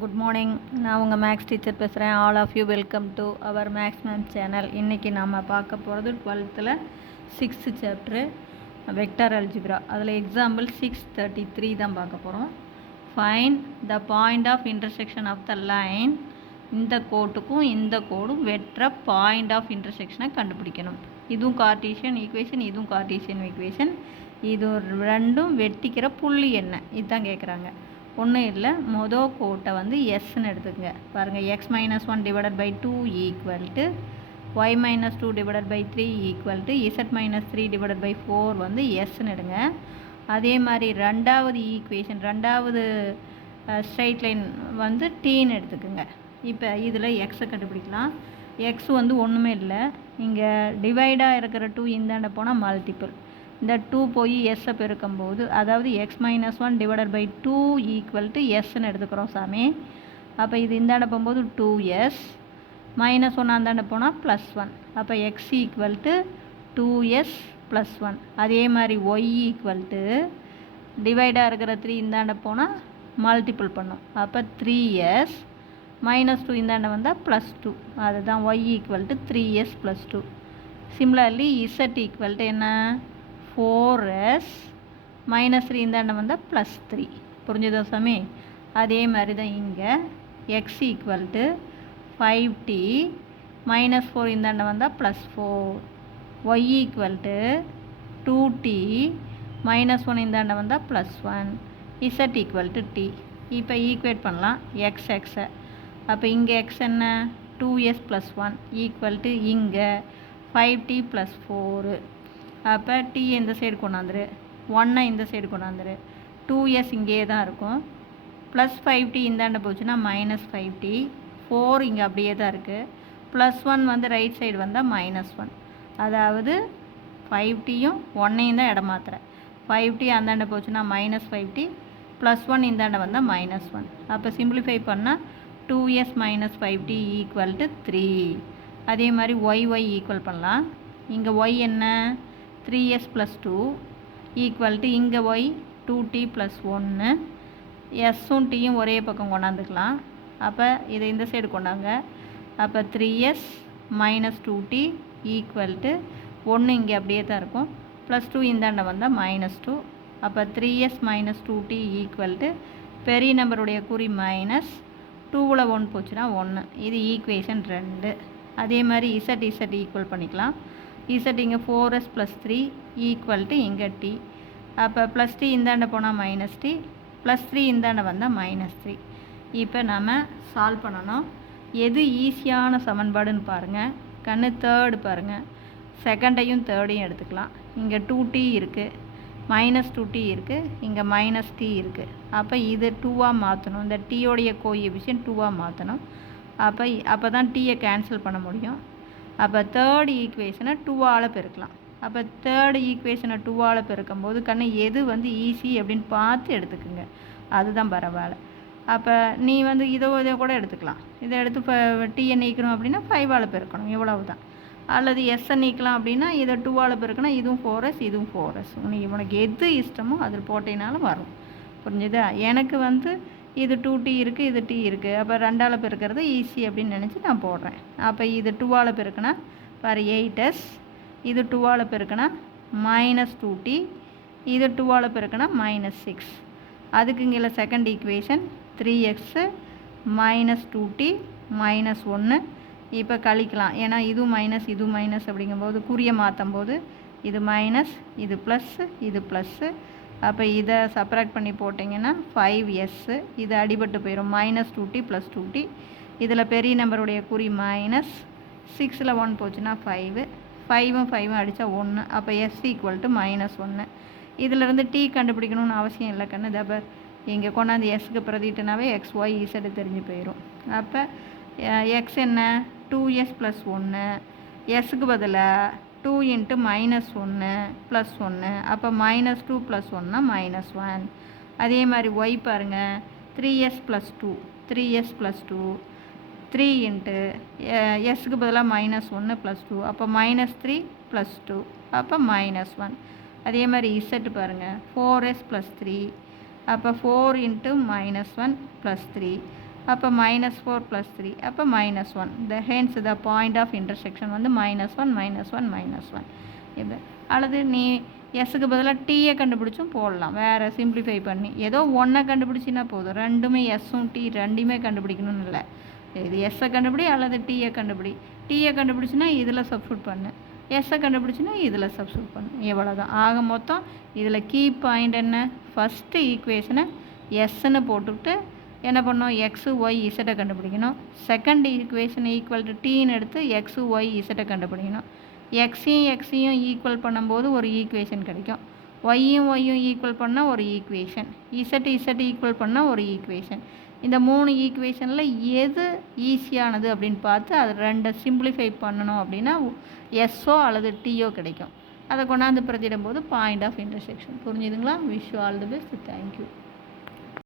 Good morning. நான் உங்கள் maths teacher பேசுகிறேன். All of you welcome to our maths ma'am channel. இன்றைக்கி நாம் பார்க்க போகிறது 12th 6th chapter vector algebra. அதில் எக்ஸாம்பிள் 633 தான் பார்க்க போகிறோம். Find the point of intersection of the line. இந்த கோட்டுக்கும் இந்த கோடும் வெட்டுற பாயிண்ட் ஆஃப் இன்டர்செக்ஷனை கண்டுபிடிக்கணும். இதுவும் கார்ட்டீசியன் ஈக்குவேஷன், இதுவும் கார்ட்டீசியன் ஈக்குவேஷன். இது ரெண்டும் வெட்டிக்கிற புள்ளி என்ன இதுதான் கேட்குறாங்க. ஒன்றும் இல்லை, மொதல் கோட்டை வந்து எஸ்ன்னு எடுத்துக்கங்க. பாருங்கள், x - 1 divided by 2 equal to y - 2 divided by 3 equal to z - 3 divided by 4 வந்து எஸ்ன்னு எடுங்க. அதே மாதிரி ரெண்டாவது ஈக்குவேஷன், ரெண்டாவது ஸ்ட்ரைட் லைன் வந்து டீன்னு எடுத்துக்கோங்க. இப்போ இதில் எக்ஸை கண்டுபிடிக்கலாம். எக்ஸ் வந்து ஒன்றுமே இல்லை, இங்கே டிவைடாக இருக்கிற 2 இந்தாண்ட போனால் மல்டிபிள். இந்த 2 போய் எஸ்ஸை பெருக்கும்போது, அதாவது x - 1 divided by 2 equal to எஸ்ன்னு எடுத்துக்கிறோம் சாமி. அப்போ இது இந்தாண்ட போகும்போது 2s -1 அந்தாண்ட போனால் +1. அப்போ x ஈக்குவல் டு 2s + 1. அதே மாதிரி y ஈக்குவல் டு டிவைடாக இருக்கிற 3 இந்தாண்ட போனால் மல்டிபிள் பண்ணும். அப்போ 3s -2 இந்தாண்ட வந்தால் +2. அதுதான் y equal to 3s + 2. Similarly z equal to என்ன, 4s -3 இந்தாண்ட வந்தால் +3. புரிஞ்சுதா சாமி? அதே மாதிரி தான் இங்கே x ஈக்குவல் டு 5t -4 இந்தாண்ட வந்தால் +4. y ஈக்குவல் டு 2t -1 இந்தாண்ட வந்தால் +1. z equal to t. இப்போ ஈக்குவேட் பண்ணலாம் எக்ஸை. அப்போ இங்கே x என்ன, 2s + 1 ஈக்குவல் டு இங்கே 5t + 4. அப்போ t இந்த சைடு கொண்டாந்துரு, 1 இந்த சைடு கொண்டாந்துரு, 2s இங்கேயே தான் இருக்கும். +5t இந்தாண்ட போச்சுன்னா -5t, 4 இங்கே அப்படியே தான் இருக்குது. +1 வந்து ரைட் சைடு வந்தால் -1. அதாவது 5tயும் 1ஐயும் தான் இடம் மாத்துறேன். 5t அந்தாண்ட போச்சுன்னா -5t, +1 இந்தாண்ட வந்தால் -1. அப்போ சிம்பிளிஃபை பண்ணால் 2s - 5t ஈக்குவல் டு 3. அதே மாதிரி y ஈக்குவல் பண்ணலாம். இங்கே y என்ன, 3s + 2 ஈக்குவல் டு இங்கே y 2t + 1. எஸ்ஸும் டீயும் ஒரே பக்கம் கொண்டாந்துக்கலாம். அப்போ இதை இந்த சைடு கொண்டாங்க. அப்போ 3s - 2t ஈக்குவல் டு 1 இங்கே அப்படியே தான் இருக்கும், +2 இந்தாண்ட வந்தால் -2. அப்போ 3s - 2t ஈக்குவல் டு பெரிய நம்பருடைய குறி -2ல் 1 போச்சுன்னா 1. இது ஈக்குவேஷன் 2. அதே மாதிரி z ஈக்குவல் பண்ணிக்கலாம். z இங்கே 4s + 3 ஈக்குவல் டு இங்கே t. அப்போ +t இந்தாண்ட போனால் -t, +3 இந்தாண்ட வந்தால் -3. இப்போ நம்ம சால்வ் பண்ணணும். எது ஈஸியான சமன்பாடுன்னு பாருங்கள் கண்ணு. தேர்டு பாருங்கள், செகண்டையும் தேர்டையும் எடுத்துக்கலாம். இங்கே 2t இருக்குது, -2t இருக்குது, இங்கே -t இருக்குது. அப்போ இது 2ஆக மாற்றணும். இந்த டீயோடைய கோஎஃபிஷியன்ட் 2ஆக மாற்றணும். அப்போ தான் டீயை கேன்சல் பண்ண முடியும். அப்போ தேர்டு ஈக்குவேஷனை 2ஆல் பெருக்கலாம். அப்போ தேர்டு ஈக்குவேஷனை 2ஆல் பெருக்கும்போது கண்ணு எது வந்து ஈஸி அப்படின்னு பார்த்து எடுத்துக்குங்க, அதுதான் பரவாயில்ல. அப்போ நீ வந்து இதை கூட எடுத்துக்கலாம். இதை எடுத்து இப்போ டீயை நீக்கணும் அப்படின்னா 5ஆல் பெருக்கணும், இவ்வளவு தான். அல்லது எஸ்ஸை நீக்கலாம் அப்படின்னா இதை 2ஆல் பெருக்கணும். இதுவும் 4s, இதுவும் 4s. உனக்கு எது இஷ்டமோ அதில் போட்டினாலும் வரும். புரிஞ்சுதா? எனக்கு வந்து இது 2t இருக்குது, இது t இருக்குது. அப்போ 2ஆல் பெருக்கிறது ஈஸி அப்படின்னு நினச்சி நான் போடுறேன். அப்போ இது 2ஆல் பெருக்கினா பாரு 8s, இது 2ஆல் பெருக்கினா -2t, இது 2ஆல் பெருக்கினா -6. அதுக்கு இங்கே செகண்ட் ஈக்குவேஷன் 3x -2t -1. இப்போ கழிக்கலாம், ஏன்னா இதுவும் மைனஸ் இதுவும் மைனஸ் அப்படிங்கும்போது குறிய மாற்றும் போது இது மைனஸ், இது ப்ளஸ், இது ப்ளஸ்ஸு. அப்போ இதை சப்ராக்ட் பண்ணி போட்டிங்கன்னா 5s, இது அடிபட்டு போயிடும், -2t + 2t. இதில் பெரிய நம்பருடைய குறி -6ல் 1 போச்சுன்னா 5, 5ம் 5ம் அடித்தா 1. அப்போ s ஈக்குவல் டு -1. இதிலிருந்து t கண்டுபிடிக்கணும்னு அவசியம் இல்லை கண்ணு. அப்போ இங்கே கொண்டாந்து எஸ்க்கு பிரதிட்டுனாவே x y z தெரிஞ்சு போயிடும். அப்போ x என்ன, 2s + 1, எஸ்க்கு பதிலாக 2 × -1 + 1. அப்போ -2 + 1 -1. அதே மாதிரி y பாருங்கள், 3s + 2, 3s + 2, 3 × எஸ்க்கு பதிலாக -1 + 2. அப்போ -3 + 2, அப்போ -1. அதே மாதிரி z பாருங்கள், 4s + 3, அப்போ 4 இன்ட்டு -1 + 3 அப்போ -4 + 3 அப்போ -1 hence the point of intersection வந்து -1 -1 -1 இப்படி. அல்லது நீ எஸ்ஸுக்கு பதிலாக டீயை கண்டுபிடிச்சும் போடலாம், வேறு சிம்பிளிஃபை பண்ணி. ஏதோ ஒன்றை கண்டுபிடிச்சின்னா போதும், ரெண்டுமே எஸ்ஸும் டி ரெண்டுமே கண்டுபிடிக்கணும்னு இல்லை. இது எஸ்ஸை கண்டுபிடி அல்லது டீயை கண்டுபிடி. டீயை கண்டுபிடிச்சின்னா இதில் சப்ஸ்டியூட் பண்ணு, எஸ்ஸை கண்டுபிடிச்சின்னா இதில் சப்ஸ்டியூட் பண்ணு, இவ்வளோ தான். ஆக மொத்தம் இதில் கீ பாயிண்ட் என்ன, ஃபஸ்ட்டு ஈக்குவேஷனை எஸ்ன்னு போட்டுக்கிட்டு என்ன பண்ணோம், எக்ஸு ஒய் இசட்டை கண்டுபிடிக்கணும். செகண்ட் ஈக்குவேஷன் ஈக்குவல் டு டீன்னு எடுத்து எக்ஸு ஒய் இசட்டை கண்டுபிடிக்கணும். எக்ஸையும் ஈக்குவல் பண்ணும்போது ஒரு ஈக்குவேஷன் கிடைக்கும், ஒய்யும் ஈக்குவல் பண்ணால் ஒரு ஈக்குவேஷன், இசட் ஈக்குவல் பண்ணால் ஒரு ஈக்குவேஷன். இந்த 3 ஈக்குவேஷனில் எது ஈஸியானது அப்படின்னு பார்த்து அது 2 சிம்பிளிஃபை பண்ணணும் அப்படின்னா எஸ்ஸோ அல்லது டீயோ கிடைக்கும். அதை கொண்டாந்து பிரதிடும் போது பாயிண்ட் ஆஃப் இன்டர்செக்ஷன். புரிஞ்சுதுங்களா? Wish you all the best. Thank you.